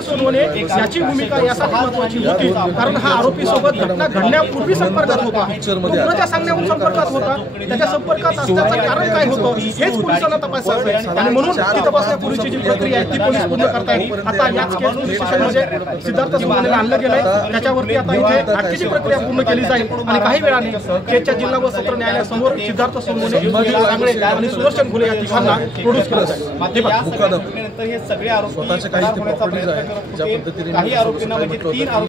सोनवणे याची भूमिका यासाठी महत्त्वाची होती कारण हा आरोपी सोबत घटना घडण्यापूर्वी संपर्कात होता, कुणाच्या सांगण्यावरून संपर्कात होता, त्याच्या संपर्कात असण्याचं कारण काय होतं हेच पोलिसांना तपासायचं आहे आणि म्हणून ती तपासण्यापूर्वीची जी प्रक्रिया आहे ती पोलीस पूर्ण करतायत। आता याच केस पोलीस स्टेशनमध्ये सिद्धार्थ सोनवणेला आणलं गेलंय, त्याच्यावरती आता इथे अटकेची प्रक्रिया पूर्ण केली जाईल आणि काही वेळाने केसच्या जिल्हा व सत्र न्यायालयासमोर सिद्धार्थ सोनवणे, सांगळे आणि सुदर्शन घुले या तिघांना प्रोड्यूस केलं जाईल। हे सगळे आरोप स्वतःचे काही आरोपींना म्हणजे 3 आरोप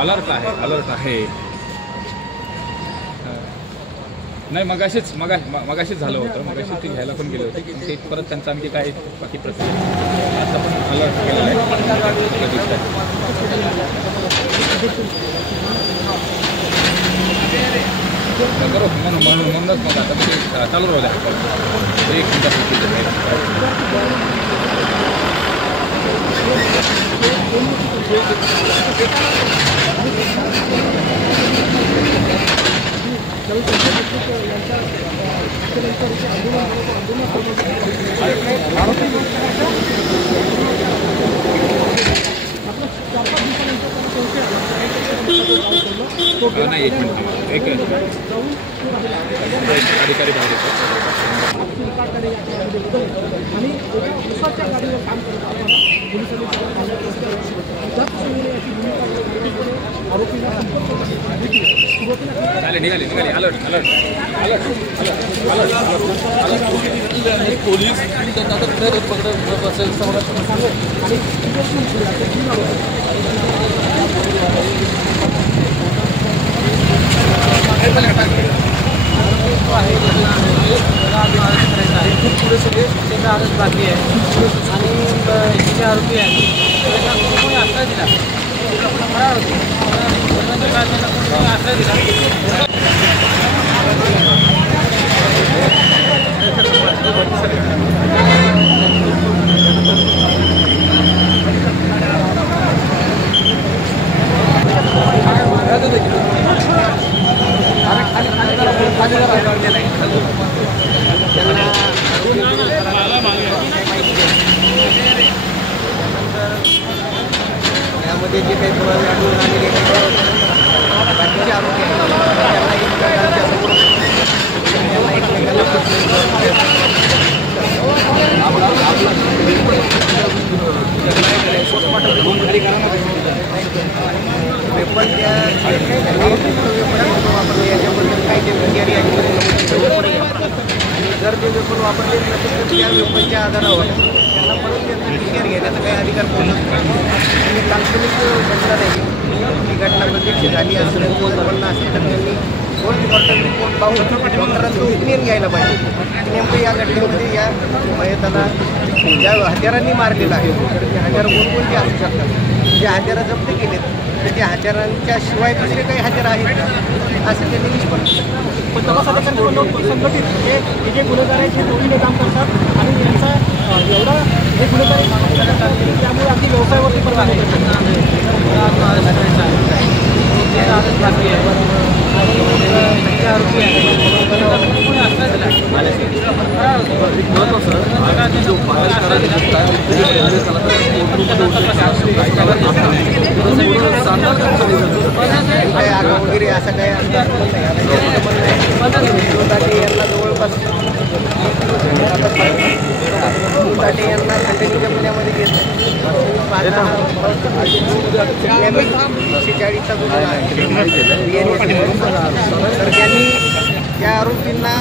अलर्ट आहे नाही मगाशीच झालं होतं, मगाशी ते घ्यायला पण गेले होते की ते परत त्यांचं आणखी काय बाकी प्रक्रिया आता पण अलर्ट केलेलं आहे। म्हणूनच मग आता ते चालू राहू द्या एक नाही एक अधिकारी बाहेर निघाले अलर्ट पोलीस पकडत असेल पुढे सगळे त्याचा आरोप बाकी आहे आणि जे आरोपी आहेत त्यांना कोणी आश्रय दिला फरार होते आश्रय दिला। यामध्ये जे काही पुरावे आढळून आलेले बाकीचे आरोपी आहेत त्यांना एकमेकांना वेपन त्या वापरले याच्याबद्दल काही जे गुन्हेगारी आहे आणि जर ते वेपन वापरले नसेल तर त्या वेपनच्या आधारावर त्यांना परत त्यांचा पीसीआर घेण्याचा काही अधिकार पोहोचत नाही। काल्पनिक घटना नाही, ही घटना प्रत्यक्ष झाली असेल उत्पन्न असेल तर त्यांनी पोस्टमॉर्टम रिपोर्ट पाहून डॉक्टरांचं ओपिनियन घ्यायला पाहिजे। नेमकं या घटनेमध्ये या मयताला ज्या हत्यारांनी मारलेलं आहे तर ते हत्यार कोणकोणते असू शकतात, जे हत्यारं जप्त केलेत तर त्या हत्यारांच्या शिवाय दुसरे काही हत्यार आहेत असं त्यांनी निष्पन्न पण तपासाच्या संघटित हे जे गुन्हेगार आहेत हे दोन्हीने काम करतात आणि त्यांचा एवढा हे गुन्हेगारी करतात त्यामुळे अगदी व्यवसायावरती परिणाम वगैरे असं काही यांना जवळपास यांना खंडणीच्या गुन्ह्यामध्ये घेतलं 46चा गुन्हा तर त्यांनी त्या आरोपींना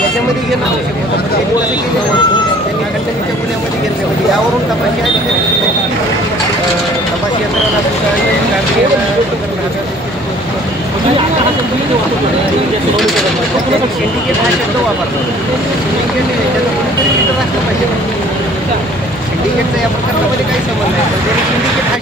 याच्यामध्ये घेणं आवश्यक होतं, त्यांनी कसं केलं त्यांनी खंडणीच्या गुन्ह्यामध्ये घेतले म्हणजे यावरून तपासी यंत्रणा सिंडिकेट हा शब्द वापरतो, सिंडिकेटचा या प्रकरणामध्ये काही संबंध नाही, सिंडिकेट हा